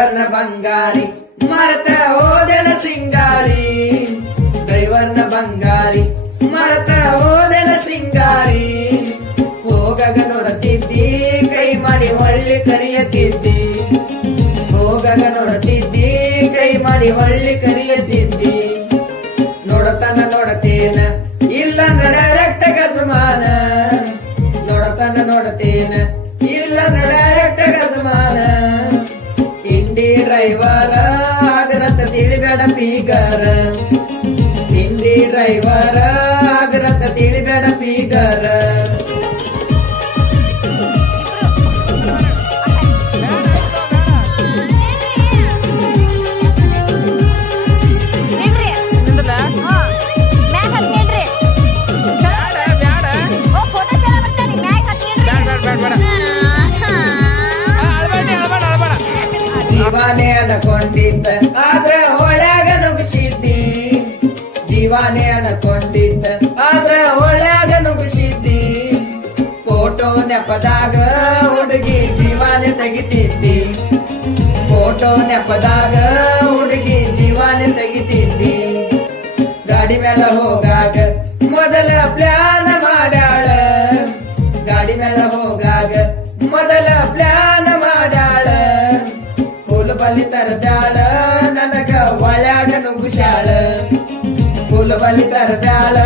ಡ್ರೈವರ್ನ ಬಂಗಾರಿ ಮರತ ಹೋದೆನ ಸಿಂಗಾರಿ ಡ್ರೈವರ್ನ ಬಂಗಾರಿ ಮರತ ಹೋದೆನ ಸಿಂಗಾರಿ ಹೋಗಾಗ ನೋಡುತ್ತಿದ್ದಿ ಕೈ ಮಾಡಿ ಹೊಳ್ಳಿ ಕರಿಯತಿದ್ದಿ ಹೋಗಾಗ ನೋಡುತ್ತಿದ್ದಿ ಕೈ ಮಾಡಿ ಹೊಳ್ಳಿ ಕರಿಯತಿದ್ದಿ ನೋಡತನ ನೋಡತೇನ ಇಲ್ಲಂದ್ರ ಡೈರೆಕ್ಟ್ ಗಜಮಾನ ನೋಡತನ ನೋಡತೇನ ಇಲ್ಲಂದ್ರ ಡೈರೆಕ್ಟ್ ಗಜಮಾನ ಇಂಡಿ ಡ್ರೈವರ ಆಗರತ್ತ ತಿಳಿಬೇಡ ಪೀಗರ ಇಂಡಿ ಡ್ರೈವರ ಆಗರತ್ತ ತಿಳಿಬೇಡ ಪೀಗರ ಜೀವಾನೇ ಅನ್ಕೊಂಡಿದ್ದ ಆದ್ರೆ ಹೊಳ್ಯಾಗ ನುಗ್ಸಿದ್ದಿ ಜೀವಾನೇ ಅನ್ಕೊಂಡಿದ್ದ ಆದ್ರೆ ಹೊಳ್ಯಾಗ ನುಗ್ಸಿದ್ದಿ ಫೋಟೋ ನೆಪದಾಗ ಹುಡುಗಿ ಜೀವಾನೇ ತೆಗಿತಿದ್ದಿ ಫೋಟೋ ನೆಪದಾಗ ಹುಡುಗಿ ಜೀವಾನೇ ತೆಗಿತಿದ್ದಿ ಗಾಡಿ ಮೇಲೆ ಹೋಗಾಗ ಮೊದಲ ಪ್ಲಾನ್ ಮಾಡ್ಯಾಳ ಗಾಡಿ ಮೇಲೆ ಹೋಗಾಗ ಮೊದಲ ಪ್ಲಾನ್ ಮಾಡ್ಯಾಳ ಫುಲ್ ಬಲಿ ತರಬ್ಯಾಳ ನನಗ ಒಳ್ಯಾಗ ನುಗ್ಸ್ಯಾಳ ಫುಲ್ ಬಲಿ ತರಬ್ಯಾಳ